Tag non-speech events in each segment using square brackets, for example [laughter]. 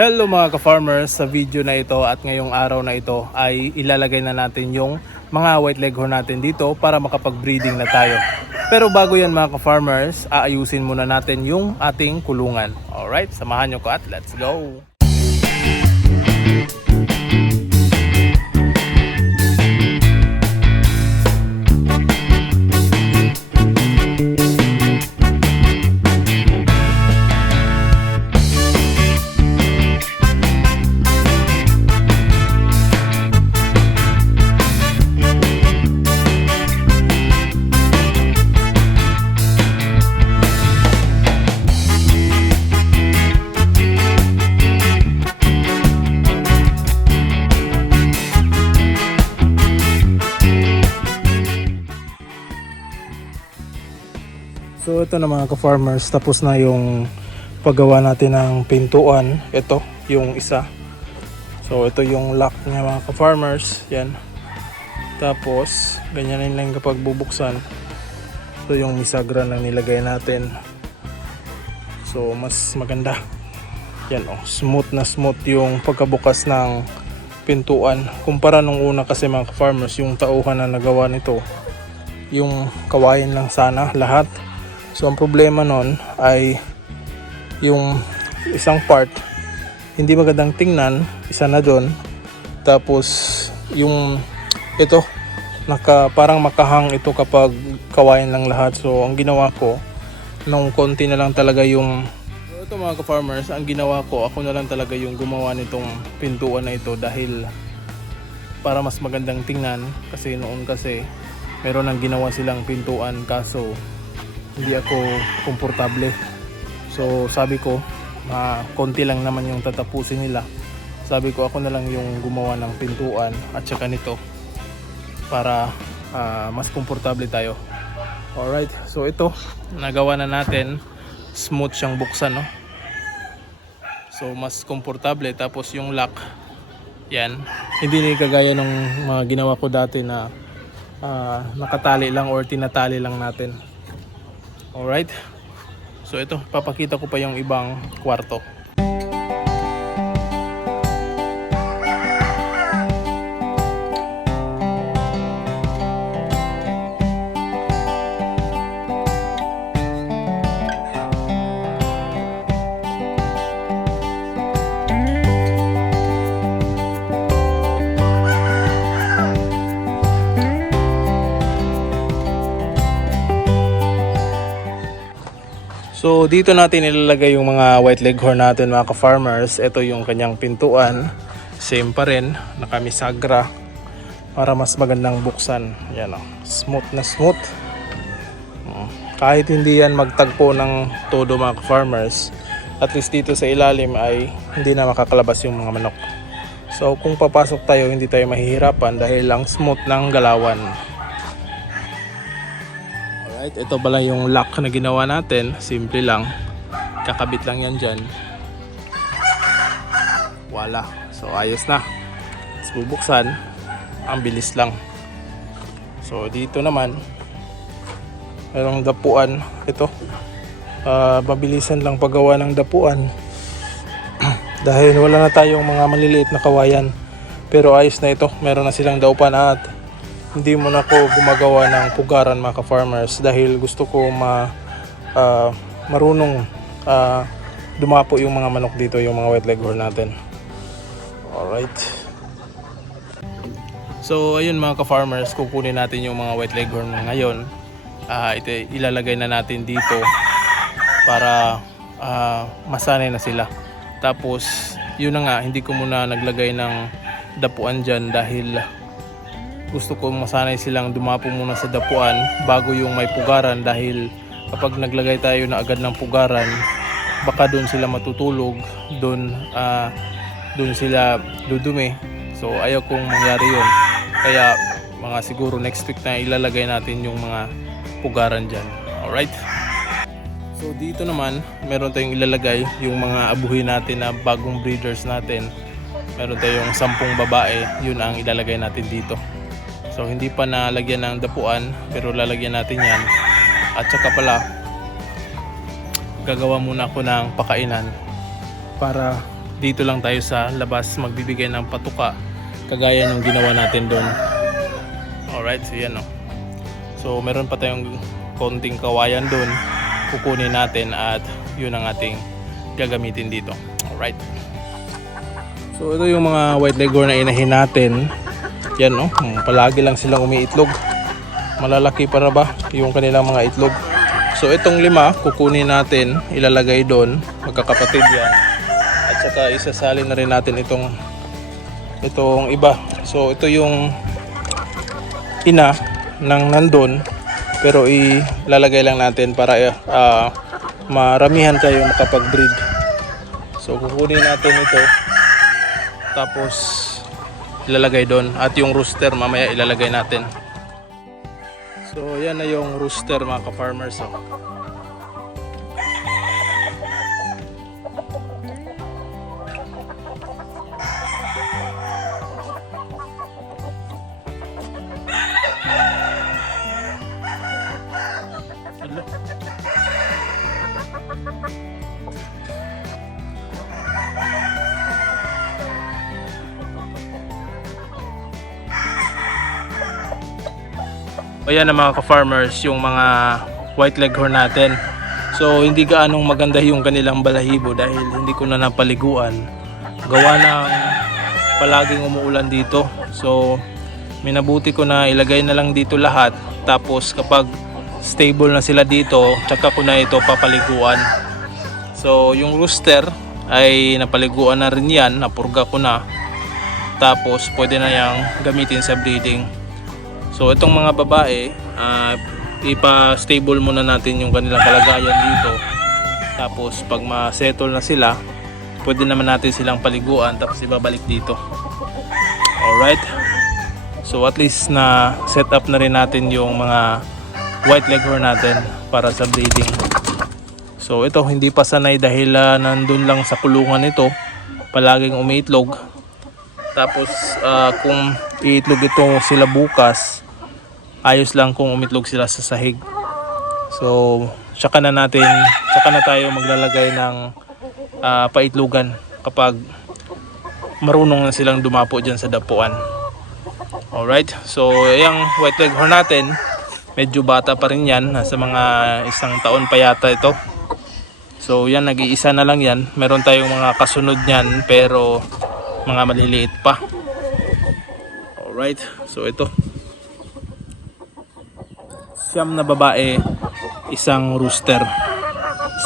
Hello mga ka-farmers, sa video na ito at ngayong araw na ito ay ilalagay na natin yung mga white leghorn natin dito para makapag-breeding na tayo. Pero bago yan mga ka-farmers, aayusin muna natin yung ating kulungan. Alright, samahan nyo ko at let's go! Ito na mga ka-farmers, tapos na yung paggawa natin ng pintuan. Ito, yung isa. So ito yung lock niya mga ka-farmers. Yan. Tapos, ganyan lang kapag bubuksan. So yung misagra na nilagay natin. So mas maganda. Yan oh, smooth na smooth yung pagkabukas ng pintuan. Kumpara nung una kasi mga ka-farmers, yung tauhan na nagawa nito, yung kawain lang sana lahat. So ang problema nun ay yung isang part hindi magandang tingnan, isa na doon. Tapos yung ito naka parang makahang ito kapag kawain lang lahat. So ang ginawa ko nung konti na lang talaga yung ito mga ka-farmers, ang ginawa ko, ako na lang talaga yung gumawa nitong pintuan na ito dahil para mas magandang tingnan kasi noon kasi meron nang ginawa silang pintuan kaso hindi ako komportable. So sabi ko, ma konti lang naman yung tatapusin nila. Sabi ko ako na lang yung gumawa ng pintuan at saka nito para ah, mas komportable tayo. Alright, so ito, nagawa na natin. Smooth siyang buksan, no? So mas komportable. Tapos yung lock, yan. Hindi ni kagaya ng mga ginawa ko dati na ah, nakatali lang or tinatali lang natin. Alright. So ito, papakita ko pa yung ibang kwarto. So dito natin ilalagay yung mga white leghorn natin mga ka-farmers. Ito yung kanyang pintuan. Same pa rin, nakamisagra para mas magandang buksan. Yan oh. Smooth na smooth. Mm. Kahit hindi yan magtagpo ng todo mga ka-farmers, at least dito sa ilalim ay hindi na makakalabas yung mga manok. So kung papasok tayo, hindi tayo mahihirapan dahil lang smooth ng galawan. Alright, ito pala yung lock na ginawa natin. Simple lang. Kakabit lang yan dyan. Wala. So, ayos na. Tapos bubuksan. Ang bilis lang. So, dito naman. Merong dapuan. Ito. Ah, mabilisan lang paggawa ng dapuan. [clears throat] Dahil wala na tayong mga maliliit na kawayan. Pero ayos na ito. Meron na silang daupan at hindi mo na ako gumagawa ng pugaran mga ka-farmers dahil gusto ko ma ah, marunong ah, dumapo yung mga manok dito, yung mga white leghorn natin. Alright. So ayun mga ka-farmers, kukunin natin yung mga white leghorn ngayon. Ah, ito ilalagay na natin dito para ah, masanay na sila. Tapos yun na nga, hindi ko muna naglagay ng dapuan dyan dahil gusto ko masanay silang dumapo muna sa dapuan bago yung may pugaran dahil kapag naglagay tayo na agad ng pugaran baka doon sila matutulog doon ah, doon sila dudumi. So ayaw kong mangyari yun. Kaya mga siguro next week na ilalagay natin yung mga pugaran dyan. Alright? So dito naman meron tayong ilalagay yung mga abuhin natin na bagong breeders natin. Meron tayong sampung babae yun ang ilalagay natin dito So hindi pa nalagyan ng dapuan pero lalagyan natin yan. At saka pala gagawa muna ako ng pakainan para dito lang tayo sa labas magbibigay ng patuka kagaya ng ginawa natin doon. Alright, so yan o. So meron pa tayong konting kawayan doon. Kukunin natin at yun ang ating gagamitin dito. Alright. So ito yung mga white leghorn na inahin natin. Yan no, palagi lang silang umiitlog. Malalaki para ba yung kanilang mga itlog. So itong lima, kukunin natin, ilalagay doon, magkakapatid yan. At saka isasalin na rin natin itong itong iba. So ito yung ina ng nandun pero ilalagay lang natin para ah, maramihan tayo makapag-breed. So kukunin natin ito tapos ilalagay doon at yung rooster mamaya ilalagay natin. So yan na yung rooster mga ka-farmers. Oh. Ayan na mga ka-farmers, yung mga white leghorn natin. So hindi gaanong maganda yung kanilang balahibo dahil hindi ko na napaliguan. Gawa ng palaging umuulan dito. So minabuti ko na ilagay na lang dito lahat. Tapos kapag stable na sila dito, tsaka ko na ito papaliguan. So yung rooster ay napaliguan na rin yan, napurga ko na. Tapos pwede na yang gamitin sa breeding. So itong mga babae, ah, ipa-stable muna natin yung kanilang kalagayan dito. Tapos pag ma-settle na sila, pwede naman natin silang paliguan tapos ibabalik dito. Alright? So at least na set up na rin natin yung mga white leghorn natin para sa breeding. So ito hindi pa sanay dahil ah, nandun lang sa kulungan ito. Palaging umiitlog. Tapos ah, kung iitlog ito sila bukas, ayos lang kung umitlog sila sa sahig. So, tsaka na natin, tsaka na tayo maglalagay ng ah, paitlogan kapag marunong na silang dumapo dyan sa dapuan. Alright, so yung white leghorn natin, medyo bata pa rin yan, nasa mga isang taon pa yata ito. So yan, nag-iisa na lang yan. Meron tayong mga kasunod niyan pero mga maliliit pa. Alright, so ito. Siyam na babae, isang rooster.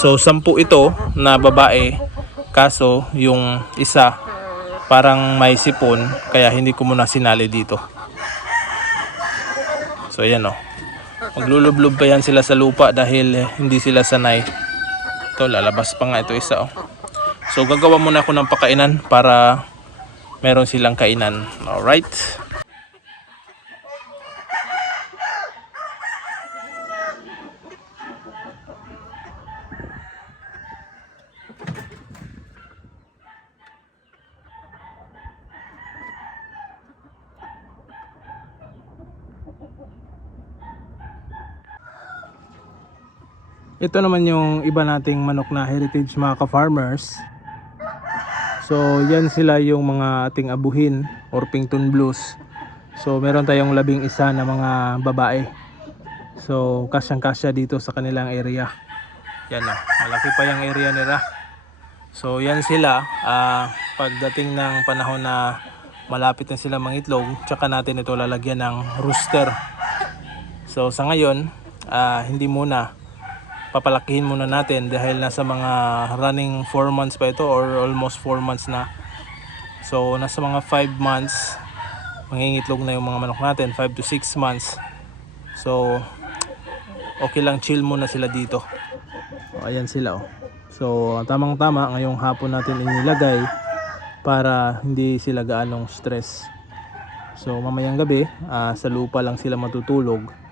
So sampu ito na babae, kaso yung isa parang may sipon kaya hindi ko muna sinali dito. So ayan o. Maglulublob pa yan sila sa lupa dahil hindi sila sanay. Ito lalabas pa nga ito isa o. So gagawa muna ako ng pakainan para meron silang kainan. Alright. Ito naman yung iba nating manok na heritage mga ka-farmers. So yan sila yung mga ating abuhin or Pington Blues. So meron tayong labing isa na mga babae. So kasyang kasya dito sa kanilang area. Yan na, malaki pa yung area nila. So yan sila, ah, pagdating ng panahon na malapit na sila mangitlog, tsaka natin ito lalagyan ng rooster. So sa ngayon, ah, hindi muna papalakihin muna natin dahil nasa mga running 4 months pa ito or almost 4 months na. So nasa mga 5 months mangingitlog na yung mga manok natin, 5 to 6 months. So okay lang chill muna sila dito. O, ayan sila oh. So tamang tama ngayong hapon natin inilagay para hindi sila gaanong stress. So mamayang gabi ah, sa lupa lang sila matutulog.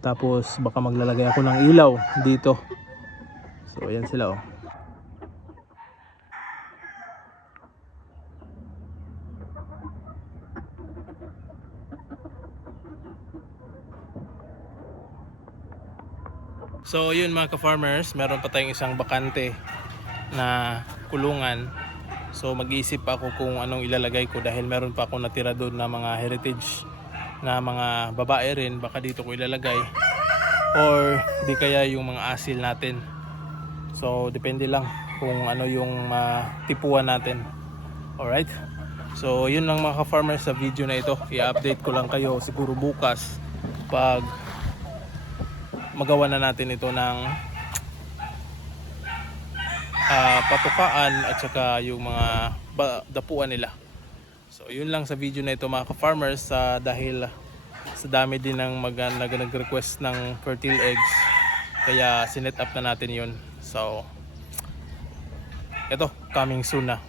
Tapos baka maglalagay ako ng ilaw dito. So ayan sila oh. So yun mga ka-farmers, meron pa tayong isang bakante na kulungan. So mag-iisip pa ako kung anong ilalagay ko dahil meron pa ako natira doon na mga heritage na mga babae rin baka dito ko ilalagay or di kaya yung mga asil natin. So depende lang kung ano yung matipuan natin. Alright? So yun lang mga ka-farmers sa video na ito. I-update ko lang kayo siguro bukas pag magawa na natin ito ng ah, patukaan at saka yung mga dapuan nila. So yun lang sa video na ito mga ka-farmers sa dahil sa dami din ng mag nag nag-request ng fertile eggs kaya sinet up na natin yun. So ito coming soon na